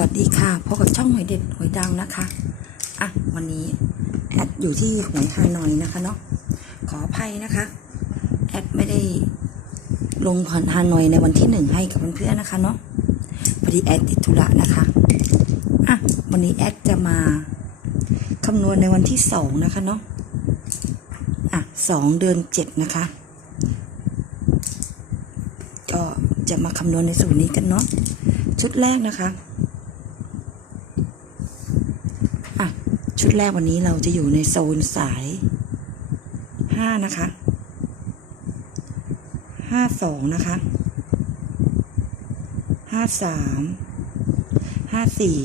วัสดีค่ะพบกับช่องหวยเด็ดหวยดังนะคะ อะ วันนี้แอดอยู่ที่หวยฮานอยนะคะเนาะ ขออภัยนะคะ แอดไม่ได้ลงผ่อนฮานอยในวันที่หนึ่งให้กับเพื่อนๆนะคะเนาะ พอดีแอดติดธุระนะคะ อะ วันนี้แอดจะมาคำนวณในวันที่สองนะคะเนาะ อะสองเดือนเจ็ดนะคะ ก็จะมาคำนวณในสูตรนี้กันเนาะชุดแรกนะคะ ดแรกวันนี้เราจะอยู่ในโซนสายห้านะคะห้าสองนะคะห้าสามห้าสี่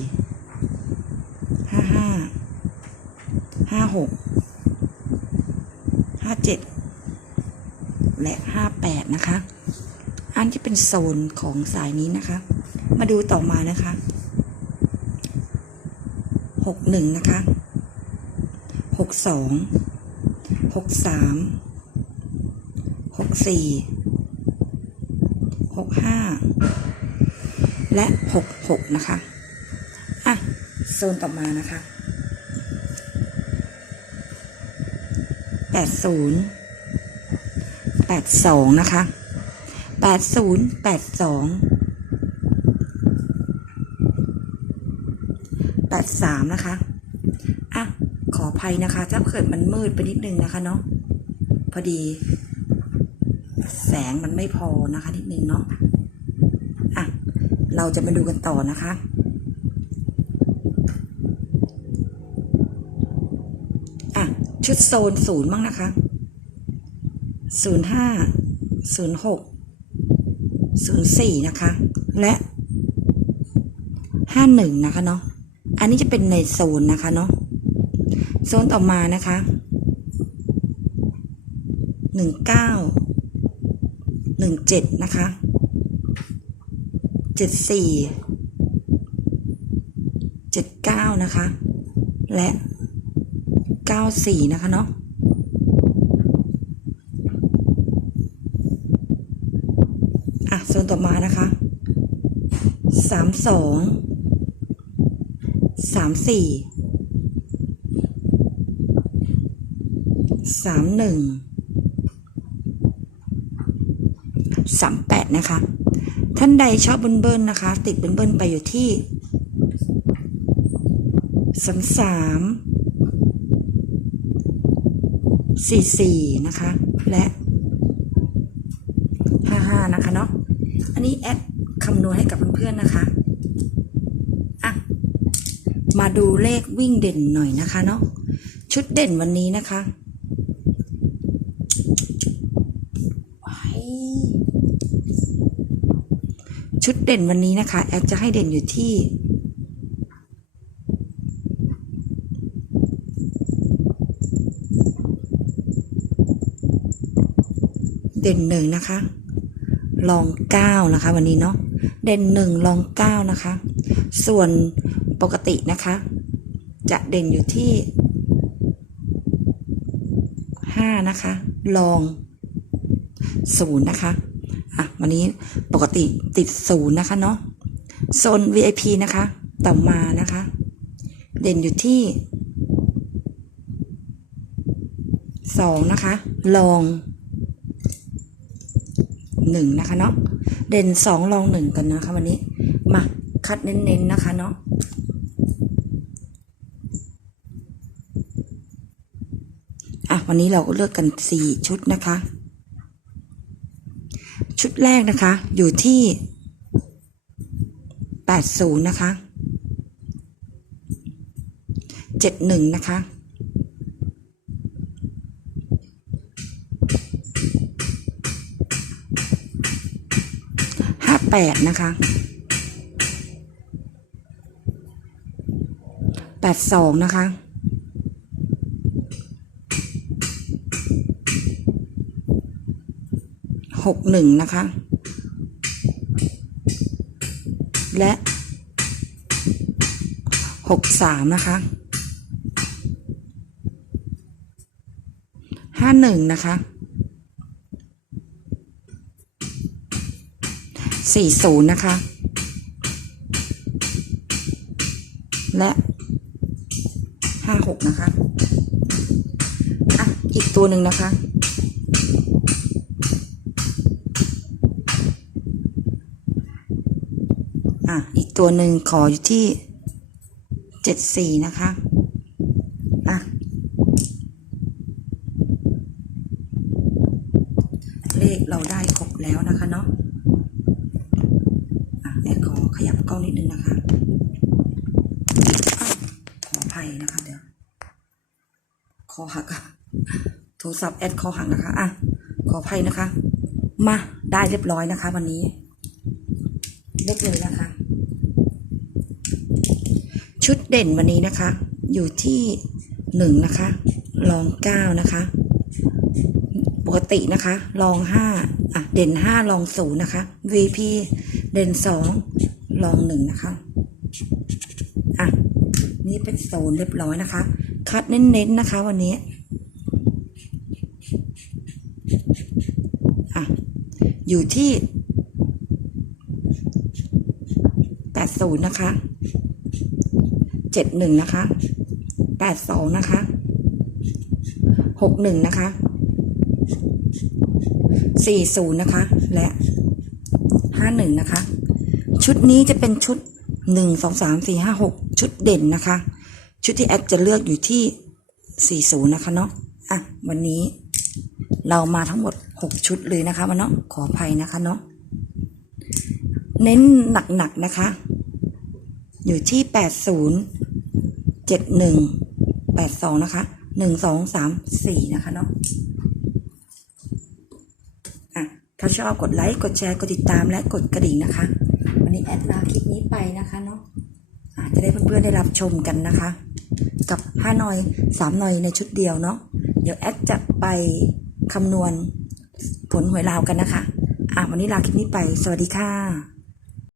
ห้าห้าห้าหกห้าเจ็ดและห้าแปดนะคะ อันที่เป็นโซนของสายนี้นะคะ มาดูต่อมานะคะหกหนึ่งนะคะ กสองหกสามหกสี่หกห้าและหกหกนะคะ อะ โซนต่อมานะคะแปดศูนย์แปดสองนะคะแปดศูนย์แปดสองแปดสามนะคะ ภัยนะคะ ถ้าเกิดมันมืดไปนิดนึงนะคะเนาะพอดี แสงมันไม่พอนะคะ นิดนึงเนาะอะเราจะมาดูกันต่อนะคะอะชุดโซนศูนย์บ้างนะคะศูนย์ห้าศูนย์หกศูนย์สี่นะคะ และห้าหนึ่งนะคะเนาะอันนี้จะเป็นในโซนนะคะเนาะ โซนต่อมานะคะหนึ่งเก้าหนึ่งเจ็ดนะคะเจ็ดสี่เจ็ดเก้านะคะ และเก้าสี่นะคะเนาะอะโซนต่อมานะคะสามสองสามสี่ สามหนึ่งสามแปดนะคะ ท่านใดชอบเบิ้ลเบิ้ลนะคะ ติดเบิ้ลเบิ้ลไปอยู่ที่สามสามสี่สี่นะคะ และห้าห้านะคะเนาะอันนี้แอดคำนวณให้กับเพื่อนๆนะคะอะมาดูเลขวิ่งเด่นหน่อยนะคะเนาะชุดเด่นวันนี้นะคะ ชุดเด่นวันนี้นะคะแอดจะให้เด่นอยู่ที่ เด่นหนึ่งนะคะ ลองเก้านะคะ วันนี้เนาะเด่นหนึ่งลองเก้านะคะ ส่วนปกตินะคะ จะเด่นอยู่ที่ห้านะคะ ลองศูนย์นะคะ อะวันนี้ปกติติดศูนย์นะคะเนาะโซน VIP นะคะ ต่อมานะคะ เด่นอยู่ที่สองนะคะลองหนึ่งนะคะเนาะเด่นสองลองหนึ่งกันนะคะวันนี้มาคัดเน้นๆนะคะเนาะอะวันนี้เราก็เลือกกันสี่ชุดนะคะ แรกนะคะ อยู่ที่แปดศูนย์นะคะเจ็ดหนึ่งนะคะห้าแปดนะคะแปดสองนะคะ หกหนึ่งนะคะ และหกสามนะคะห้าหนึ่งนะคะสี่ศูนย์นะคะ และห้าหกนะคะ อะ อีกตัวหนึ่งนะคะ อะอีกตัวหนึ่งขออยู่ที่เจ็ดสี่นะคะอะเลขเราได้ครบแล้วนะคะเนาะอะแอดขอขยับกล้องนิดนึงนะคะขออภัยนะคะเดี๋ยวคอหักอะโทรศัพท์แอดคอหักนะคะอะขออภัยนะคะ มาได้เรียบร้อยนะคะ วันนี้ เล็กเลยนะคะ ชุดเด่นวันนี้นะคะ อยู่ที่หนึ่งนะคะรองเก้านะคะ ปกตินะคะรองห้าอะเด่นห้ารองศูนย์นะคะ VP เด่นสองรองหนึ่งนะคะอะนี่เป็นโซนเรียบร้อยนะคะ คัดเน้นๆนะคะวันนี้อะอยู่ที่แปดศูนย์นะคะ เจ็ดหนึ่งนะคะแปดสองนะคะหกหนึ่งนะคะสี่ศูนย์นะคะ และห้าหนึ่งนะคะ ชุดนี้จะเป็นชุดหนึ่งสองสามสี่ห้าหกชุดเด่นนะคะ ชุดที่แอดจะเลือกอยู่ที่สี่ศูนย์นะคะเนาะอะวันนี้เรามาทั้งหมดหกชุดเลยนะคะวันเนาะขออภัยนะคะเนาะเน้นหนักๆนะคะ อยู่ที่แปดศูนย์ เจ็ดหนึ่งแปดสองนะคะหนึ่งสองสามสี่นะคะเนาะอะถ้าชอบกดไลค์ กดแชร์ กดติดตามและกดกระดิ่งนะคะ วันนี้แอดลาคลิปนี้ไปนะคะเนาะอาจจะได้เพื่อนๆได้รับชมกันนะคะ กับห้าหน่อยสามหน่อยในชุดเดียวเนาะเดี๋ยวแอดจะไปคำนวณผลหวยลาวกันนะคะ อะวันนี้ลาคลิปนี้ไป สวัสดีค่ะ